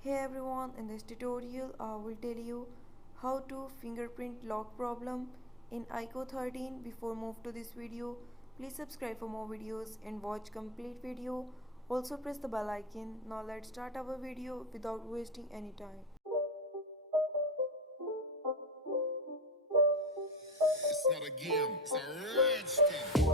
Hey everyone, in this tutorial I will tell you how to fingerprint lock problem in IQOO 13. Before move to this video, please subscribe for more videos and watch complete video. Also press the bell icon. Now let's start our video without wasting any time. It's not a game, it's a rich thing.